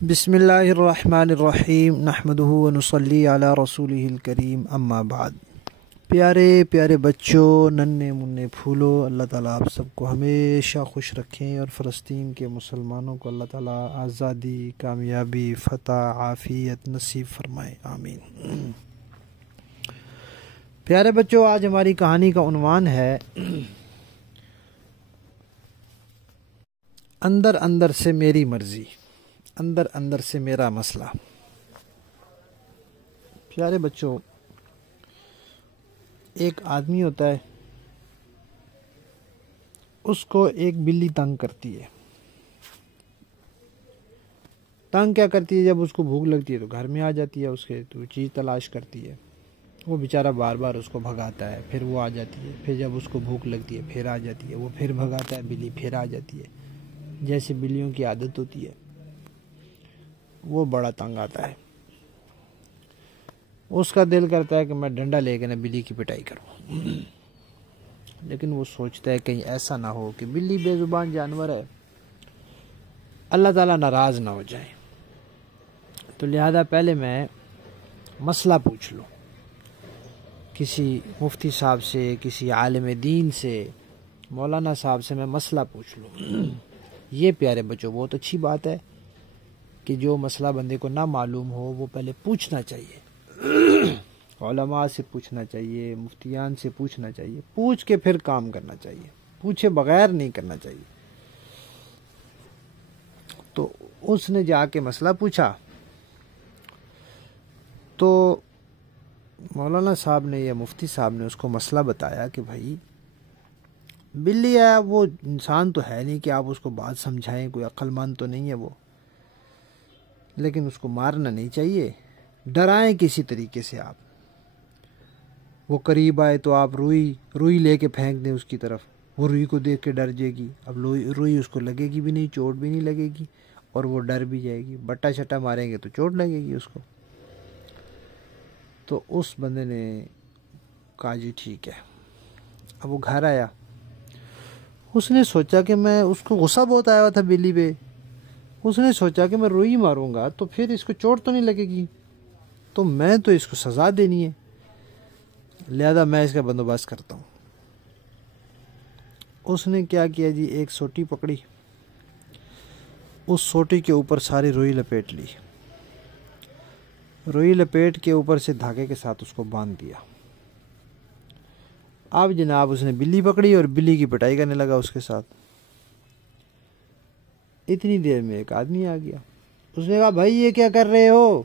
بسم اللہ الرحمن الرحیم نحمدہ و نصلی علی رسولہ الکریم اما بعد۔ پیارے پیارے بچوں، ننھے منھے پھولو، اللہ تعالیٰ آپ سب کو ہمیشہ خوش رکھیں اور فلسطین کے مسلمانوں کو اللہ تعالیٰ آزادی، کامیابی، فتح، عافیت نصیب فرمائے، آمین۔ پیارے بچوں، آج ہماری کہانی کا عنوان ہے اندر اندر سے میری مرضی، اندر اندر سے میرا مسئلہ۔ پیارے بچوں، ایک آدمی ہوتا ہے، اس کو ایک بلی تنگ کرتی ہے۔ تنگ کیا کرتی ہے؟ جب اس کو بھوک لگتی ہے تو گھر میں آ جاتی ہے، اس کے تو چیز تلاش کرتی ہے۔ وہ بیچارہ بار بار اس کو بھگاتا ہے، پھر وہ آ جاتی ہے، پھر جب اس کو بھوک لگتی ہے پھر آ جاتی ہے، وہ پھر بھگاتا ہے، بلی پھر آ جاتی ہے۔ جیسے بلیوں کی عادت ہوتی ہے، وہ بڑا تنگ آتا ہے۔ اس کا دل کرتا ہے کہ میں ڈنڈا لے کے نہ بلی کی پٹائی کروں، لیکن وہ سوچتا ہے کہیں ایسا نہ ہو کہ بلی بے زبان جانور ہے، اللہ تعالیٰ ناراض نہ ہو جائے، تو لہذا پہلے میں مسئلہ پوچھ لوں، کسی مفتی صاحب سے، کسی عالم دین سے، مولانا صاحب سے میں مسئلہ پوچھ لوں۔ یہ پیارے بچوں بہت اچھی بات ہے کہ جو مسئلہ بندے کو نہ معلوم ہو وہ پہلے پوچھنا چاہیے، علماء سے پوچھنا چاہیے، مفتیان سے پوچھنا چاہیے، پوچھ کے پھر کام کرنا چاہیے، پوچھے بغیر نہیں کرنا چاہیے۔ تو اس نے جا کے مسئلہ پوچھا، تو مولانا صاحب نے یا مفتی صاحب نے اس کو مسئلہ بتایا کہ بھائی بلی ہے، وہ انسان تو ہے نہیں کہ آپ اس کو بات سمجھائیں، کوئی عقل مند تو نہیں ہے وہ، لیکن اس کو مارنا نہیں چاہیے، ڈرائیں کسی طریقے سے آپ۔ وہ قریب آئے تو آپ روئی لے کے پھینک دیں اس کی طرف، وہ روئی کو دیکھ کے ڈر جائے گی، اب روئی اس کو لگے گی بھی نہیں، چوٹ بھی نہیں لگے گی، اور وہ ڈر بھی جائے گی۔ بٹا شٹا ماریں گے تو چوٹ لگے گی اس کو۔ تو اس بندے نے کہا جی ٹھیک ہے۔ اب وہ گھر آیا، اس نے سوچا کہ میں، اس کو غصہ بہت آیا ہوا تھا بلی پہ، اس نے سوچا کہ میں روئی ماروں گا تو پھر اس کو چوٹ تو نہیں لگے گی، تو میں تو اس کو سزا دینی ہے، لہذا میں اس کا بندوبست کرتا ہوں۔ اس نے کیا کیا جی، ایک سوٹی پکڑی، اس سوٹی کے اوپر ساری روئی لپیٹ لی، روئی لپیٹ کے اوپر سے دھاگے کے ساتھ اس کو باندھ دیا۔ اب جناب اس نے بلی پکڑی اور بلی کی پٹائی کرنے لگا اس کے ساتھ۔ اتنی دیر میں ایک آدمی آ گیا، اس نے کہا بھائی یہ کیا کر رہے ہو،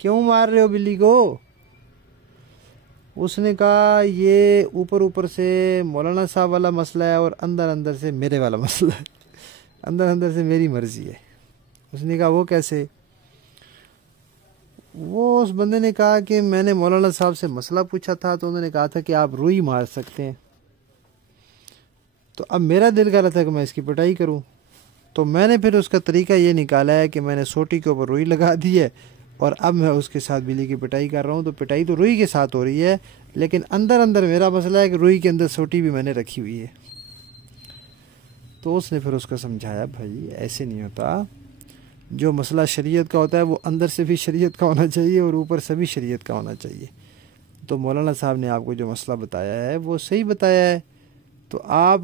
کیوں مار رہے ہو بلی کو؟ اس نے کہا یہ اوپر سے مولانا صاحب والا مسئلہ ہے اور اندر اندر سے میرے والا مسئلہ ہے، اندر اندر سے میری مرضی ہے۔ اس نے کہا وہ کیسے؟ وہ اس بندے نے کہا کہ میں نے مولانا صاحب سے مسئلہ پوچھا تھا تو انہوں نے کہا تھا کہ آپ روئی مار سکتے ہیں، تو اب میرا دل کر رہا تھا کہ میں اس کی پٹائی کروں، تو میں نے پھر اس کا طریقہ یہ نکالا ہے کہ میں نے سوٹی کے اوپر روئی لگا دی ہے اور اب میں اس کے ساتھ بلی کی پٹائی کر رہا ہوں۔ تو پٹائی تو روئی کے ساتھ ہو رہی ہے، لیکن اندر اندر میرا مسئلہ ہے کہ روئی کے اندر سوٹی بھی میں نے رکھی ہوئی ہے۔ تو اس نے پھر اس کو سمجھایا بھائی ایسے نہیں ہوتا، جو مسئلہ شریعت کا ہوتا ہے وہ اندر سے بھی شریعت کا ہونا چاہیے اور اوپر سے بھی شریعت کا ہونا چاہیے۔ تو مولانا صاحب نے آپ کو جو مسئلہ بتایا ہے وہ صحیح بتایا ہے، تو آپ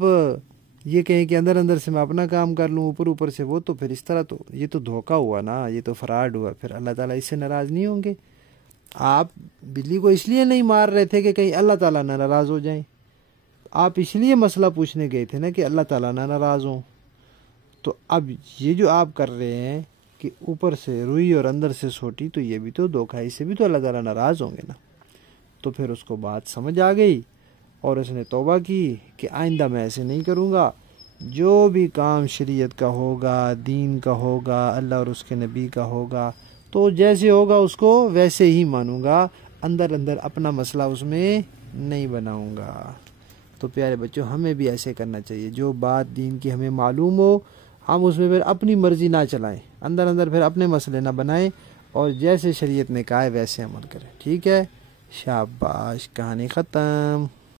یہ کہیں کہ اندر اندر سے میں اپنا کام کر لوں، اوپر سے وہ، تو پھر اس طرح تو یہ تو دھوکہ ہوا نا، یہ تو فراڈ ہوا، پھر اللہ تعالیٰ اس سے ناراض نہیں ہوں گے۔ آپ بلی کو اس لیے نہیں مار رہے تھے کہ کہیں اللہ تعالیٰ نہ ناراض ہو جائیں، آپ اس لیے مسئلہ پوچھنے گئے تھے نا کہ اللہ تعالیٰ نہ ناراض ہوں۔ تو اب یہ جو آپ کر رہے ہیں کہ اوپر سے روئی اور اندر سے سوٹی، تو یہ بھی تو دھوکہ ہے، اس سے بھی تو اللہ تعالیٰ ناراض ہوں گے نا۔ تو پھر اس کو بات سمجھ آ گئی اور اس نے توبہ کی کہ آئندہ میں ایسے نہیں کروں گا، جو بھی کام شریعت کا ہوگا، دین کا ہوگا، اللہ اور اس کے نبی کا ہوگا، تو جیسے ہوگا اس کو ویسے ہی مانوں گا، اندر اندر اپنا مسئلہ اس میں نہیں بناؤں گا۔ تو پیارے بچوں، ہمیں بھی ایسے کرنا چاہیے، جو بات دین کی ہمیں معلوم ہو ہم اس میں پھر اپنی مرضی نہ چلائیں، اندر اندر پھر اپنے مسئلے نہ بنائیں، اور جیسے شریعت نے کہا ہے ویسے عمل کریں، ٹھیک ہے؟ شاباش، کہانی ختم۔